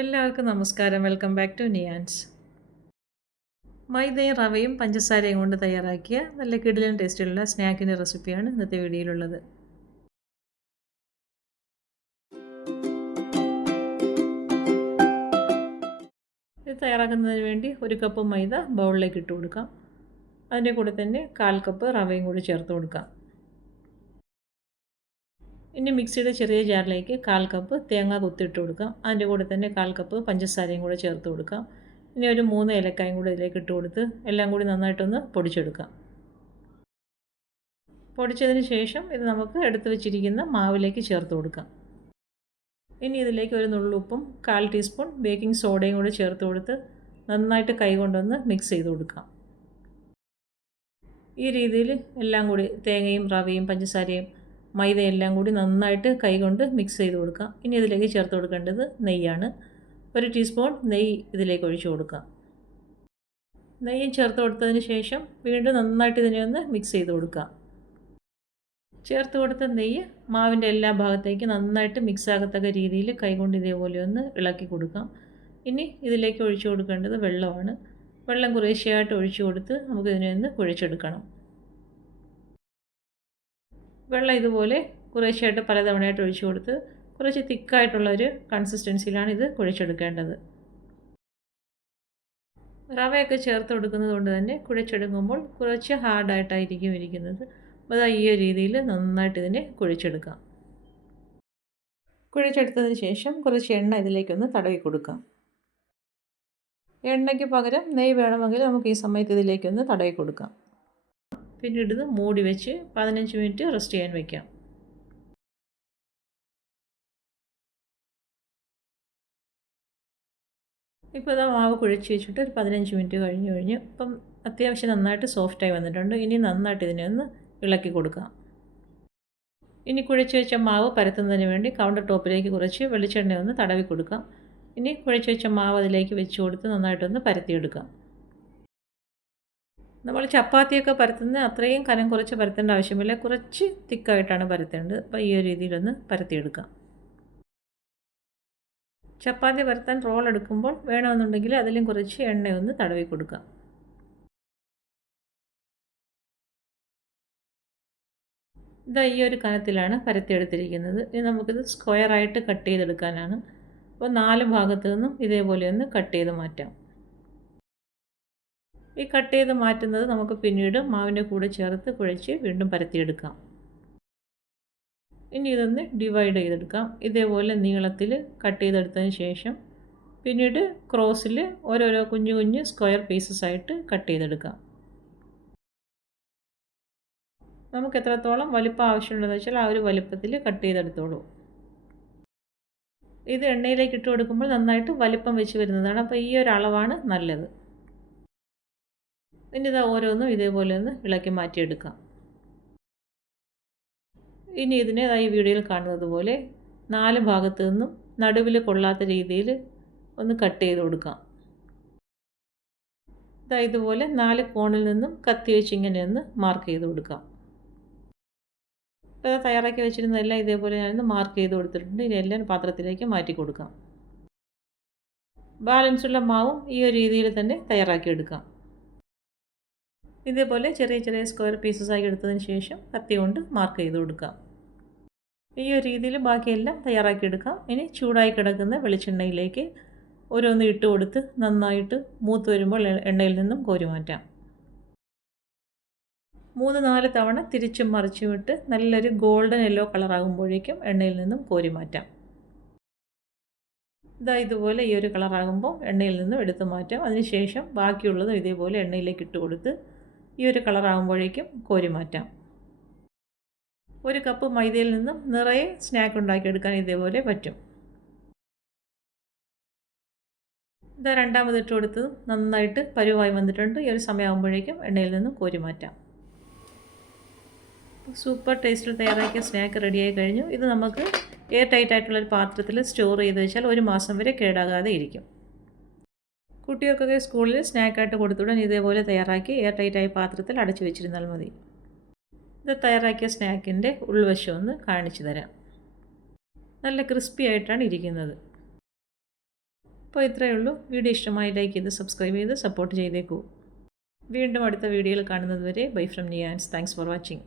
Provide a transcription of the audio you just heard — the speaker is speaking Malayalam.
എല്ലാവർക്കും നമസ്കാരം. Welcome back to Niyans. മൈദയും റവയും പഞ്ചസാരയും കൊണ്ട് തയ്യാറാക്കിയ നല്ല കിടിലൻ ടേസ്റ്റിലുള്ള സ്നാക്കിൻ്റെ റെസിപ്പിയാണ് ഇന്നത്തെ വീഡിയോയിലുള്ളത്. ഇത് തയ്യാറാക്കുന്നതിന് വേണ്ടി ഒരു കപ്പ് മൈദ ബൗളിലേക്ക് ഇട്ട് കൊടുക്കാം. അതിൻ്റെ കൂടെ തന്നെ 1/4 കപ്പ് റവയും കൂടി ചേർത്ത് കൊടുക്കാം. ഇനി മിക്സിയുടെ ചെറിയ ജാറിലേക്ക് 1/4 കപ്പ് തേങ്ങ കൊത്തിയിട്ട് കൊടുക്കാം. അതിൻ്റെ കൂടെ തന്നെ 1/4 കപ്പ് പഞ്ചസാരയും കൂടെ ചേർത്ത് കൊടുക്കാം. ഇനി ഒരു 3 ഏലക്കായും കൂടി ഇതിലേക്ക് ഇട്ട് കൊടുത്ത് എല്ലാം കൂടി നന്നായിട്ടൊന്ന് പൊടിച്ചെടുക്കാം. പൊടിച്ചതിന് ശേഷം ഇത് നമുക്ക് എടുത്തു വെച്ചിരിക്കുന്ന മാവിലേക്ക് ചേർത്ത് കൊടുക്കാം. ഇനി ഇതിലേക്ക് ഒരു നുള്ളുപ്പും 1/4 ടീസ്പൂൺ ബേക്കിംഗ് സോഡയും കൂടി ചേർത്ത് കൊടുത്ത് നന്നായിട്ട് കൈകൊണ്ടൊന്ന് മിക്സ് ചെയ്ത് കൊടുക്കാം. ഈ രീതിയിൽ എല്ലാം കൂടി തേങ്ങയും റവയും പഞ്ചസാരയും മൈദയെല്ലാം കൂടി നന്നായിട്ട് കൈകൊണ്ട് മിക്സ് ചെയ്ത് കൊടുക്കാം. ഇനി ഇതിലേക്ക് ചേർത്ത് കൊടുക്കേണ്ടത് നെയ്യാണ്. 1 ടീസ്പൂൺ നെയ്യ് ഇതിലേക്ക് ഒഴിച്ചു കൊടുക്കാം. നെയ്യ് ചേർത്ത് കൊടുത്തതിന് ശേഷം വീണ്ടും നന്നായിട്ട് ഇതിനെ ഒന്ന് മിക്സ് ചെയ്ത് കൊടുക്കാം. ചേർത്ത് കൊടുത്ത നെയ്യ് മാവിൻ്റെ എല്ലാ ഭാഗത്തേക്ക് നന്നായിട്ട് മിക്സ് ആകത്തക്ക രീതിയിൽ കൈകൊണ്ട് ഇതേപോലെ ഒന്ന് ഇളക്കി കൊടുക്കാം. ഇനി ഇതിലേക്ക് ഒഴിച്ചു കൊടുക്കേണ്ടത് വെള്ളമാണ്. വെള്ളം കുറേശ്ശെയായിട്ട് ഒഴിച്ചു കൊടുത്ത് നമുക്കിതിനെ ഒന്ന് കുഴച്ചെടുക്കണം. വെള്ളം ഇതുപോലെ കുറേശ്ശെയായിട്ട് പലതവണയായിട്ട് ഒഴിച്ചു കൊടുത്ത് കുറച്ച് തിക്കായിട്ടുള്ളൊരു കൺസിസ്റ്റൻസിയിലാണ് ഇത് കുഴച്ചെടുക്കേണ്ടത്. റവയൊക്കെ ചേർത്ത് കൊടുക്കുന്നത് കൊണ്ട് തന്നെ കുഴച്ചെടുക്കുമ്പോൾ കുറച്ച് ഹാർഡായിട്ടായിരിക്കും ഇരിക്കുന്നത്. അപ്പോൾ ഈ രീതിയിൽ നന്നായിട്ട് ഇതിനെ കുഴച്ചെടുക്കാം. കുഴച്ചെടുത്തതിന് ശേഷം കുറച്ച് എണ്ണ ഇതിലേക്കൊന്ന് തടവി കൊടുക്കാം. എണ്ണയ്ക്ക് പകരം നെയ്യ് വേണമെങ്കിൽ നമുക്ക് ഈ സമയത്ത് ഇതിലേക്കൊന്ന് തടവി കൊടുക്കാം. പിന്നീട് ഇത് മൂടി വെച്ച് 15 മിനിറ്റ് റെസ്റ്റ് ചെയ്യാൻ വയ്ക്കാം. ഇപ്പോൾ ഇതാ മാവ് കുഴച്ച് വെച്ചിട്ട് ഒരു 15 മിനിറ്റ് കഴിഞ്ഞ് ഇപ്പം അത്യാവശ്യം നന്നായിട്ട് സോഫ്റ്റായി വന്നിട്ടുണ്ട്. ഇനി നന്നായിട്ട് ഇതിനെ ഒന്ന് ഇളക്കി കൊടുക്കാം. ഇനി കുഴച്ച് വെച്ച മാവ് പരത്തുന്നതിന് വേണ്ടി കൗണ്ടർ ടോപ്പിലേക്ക് കുറച്ച് വെളിച്ചെണ്ണ ഒന്ന് തടവി കൊടുക്കാം. ഇനി കുഴച്ച് വെച്ച മാവ് അതിലേക്ക് വെച്ച് കൊടുത്ത് നന്നായിട്ടൊന്ന് പരത്തിയെടുക്കാം. നമ്മൾ ചപ്പാത്തിയൊക്കെ പരത്തുന്ന അത്രയും കനം കുറച്ച് പരത്തേണ്ട ആവശ്യമില്ല. കുറച്ച് തിക്കായിട്ടാണ് പരത്തേണ്ടത്. അപ്പോൾ ഈ ഒരു രീതിയിലൊന്ന് പരത്തിയെടുക്കാം. ചപ്പാത്തി പരത്താൻ റോൾ എടുക്കുമ്പോൾ വേണമെന്നുണ്ടെങ്കിൽ അതിലും കുറച്ച് എണ്ണയൊന്ന് തടവി കൊടുക്കാം. ഇതാ ഈ ഒരു കനത്തിലാണ് പരത്തിയെടുത്തിരിക്കുന്നത്. ഇനി നമുക്കിത് സ്ക്വയറായിട്ട് കട്ട് ചെയ്തെടുക്കാനാണ്. അപ്പോൾ 4 ഭാഗത്തു നിന്നും ഇതേപോലെ ഒന്ന് കട്ട് ചെയ്ത് മാറ്റാം. ഈ കട്ട് ചെയ്ത് മാറ്റുന്നത് നമുക്ക് പിന്നീട് മാവിൻ്റെ കൂടെ ചേർത്ത് കുഴച്ച് വീണ്ടും പരത്തിയെടുക്കാം. ഇനി ഇതൊന്ന് ഡിവൈഡ് ചെയ്തെടുക്കാം. ഇതേപോലെ നീളത്തിൽ കട്ട് ചെയ്തെടുത്തതിന് ശേഷം പിന്നീട് ക്രോസിൽ ഓരോരോ കുഞ്ഞു കുഞ്ഞ് സ്ക്വയർ പീസസ് ആയിട്ട് കട്ട് ചെയ്തെടുക്കാം. നമുക്ക് എത്രത്തോളം വലിപ്പം ആവശ്യമുണ്ടെന്ന് വെച്ചാൽ ആ ഒരു വലിപ്പത്തിൽ കട്ട് ചെയ്തെടുത്തോളൂ. ഇത് എണ്ണയിലേക്ക് ഇട്ട് കൊടുക്കുമ്പോൾ നന്നായിട്ട് വലിപ്പം വെച്ച് വരുന്നതാണ്. അപ്പോൾ ഈ ഒരു അളവാണ് നല്ലത്. ഇനി ഇത് ഓരോന്നും ഇതേപോലെ ഒന്ന് ഇളക്കി മാറ്റിയെടുക്കാം. ഇനി ഇതിനെ ഈ വീഡിയോയിൽ കാണുന്നത് പോലെ 4 ഭാഗത്തു നിന്നും നടുവിൽ കൊള്ളാത്ത രീതിയിൽ ഒന്ന് കട്ട് ചെയ്ത് കൊടുക്കാം. ഇതുപോലെ 4 കോണിൽ നിന്നും കത്തി വെച്ച് ഇങ്ങനെ ഒന്ന് മാർക്ക് ചെയ്ത് കൊടുക്കാം. ഇപ്പോൾ തയ്യാറാക്കി വെച്ചിരുന്നതെല്ലാം ഇതേപോലെ ഞാനൊന്ന് മാർക്ക് ചെയ്ത് കൊടുത്തിട്ടുണ്ട്. ഇനി എല്ലാം പാത്രത്തിലേക്ക് മാറ്റി കൊടുക്കാം. ബാലൻസുള്ള മാവും ഈ ഒരു രീതിയിൽ തന്നെ തയ്യാറാക്കിയെടുക്കാം. ഇതേപോലെ ചെറിയ ചെറിയ സ്ക്വയർ പീസസാക്കി എടുത്തതിന് ശേഷം കത്തി കൊണ്ട് മാർക്ക് ചെയ്ത് കൊടുക്കാം. ഈ ഒരു രീതിയിൽ ബാക്കിയെല്ലാം തയ്യാറാക്കിയെടുക്കാം. ഇനി ചൂടായി കിടക്കുന്ന വെളിച്ചെണ്ണയിലേക്ക് ഓരോന്ന് ഇട്ട് കൊടുത്ത് നന്നായിട്ട് മൂത്ത് വരുമ്പോൾ എണ്ണയിൽ നിന്നും കോരി മാറ്റാം. 3-4 തവണ തിരിച്ചും മറിച്ചും ഇട്ട് നല്ലൊരു ഗോൾഡൻ യെല്ലോ കളറാകുമ്പോഴേക്കും എണ്ണയിൽ നിന്നും കോരി മാറ്റാം. ഇതുപോലെ ഈ ഒരു കളറാകുമ്പോൾ എണ്ണയിൽ നിന്നും എടുത്ത് മാറ്റാം. അതിനുശേഷം ബാക്കിയുള്ളതും ഇതേപോലെ എണ്ണയിലേക്ക് ഇട്ട് കൊടുത്ത് ഈ ഒരു കളറാകുമ്പോഴേക്കും കോരി മാറ്റാം. 1 കപ്പ് മൈദയിൽ നിന്നും നിറയെ സ്നാക്ക് ഉണ്ടാക്കിയെടുക്കാൻ ഇതേപോലെ പറ്റും. രണ്ടാമത് ഇട്ട് കൊടുത്തതും നന്നായിട്ട് പരുവായി വന്നിട്ടുണ്ട്. ഈ ഒരു സമയമാകുമ്പോഴേക്കും എണ്ണയിൽ നിന്നും കോരി മാറ്റാം. സൂപ്പർ ടേസ്റ്റിൽ തയ്യാറാക്കിയ സ്നാക്ക് റെഡിയായി കഴിഞ്ഞു. ഇത് നമുക്ക് എയർ ടൈറ്റ് ആയിട്ടുള്ളൊരു പാത്രത്തിൽ സ്റ്റോർ ചെയ്ത് വെച്ചാൽ 1 മാസം വരെ കേടാകാതെ ഇരിക്കും. കുട്ടികൾക്കൊക്കെ സ്കൂളിൽ സ്നാക്കായിട്ട് കൊടുത്തുവിടാൻ ഇതേപോലെ തയ്യാറാക്കി എയർ ടൈറ്റായ പാത്രത്തിൽ അടച്ചു വെച്ചിരുന്നാൽ മതി. ഇത് തയ്യാറാക്കിയ സ്നാക്കിൻ്റെ ഉൾവശം ഒന്ന് കാണിച്ചു തരാം. നല്ല ക്രിസ്പി ആയിട്ടാണ് ഇരിക്കുന്നത്. അപ്പോൾ ഇത്രയേ ഉള്ളൂ. വീഡിയോ ഇഷ്ടമായി ലൈക്ക് ചെയ്ത് സബ്സ്ക്രൈബ് ചെയ്ത് സപ്പോർട്ട് ചെയ്തേക്കൂ. വീണ്ടും അടുത്ത വീഡിയോയിൽ കാണുന്നത് വരെ bye from Niyans. Thanks for watching.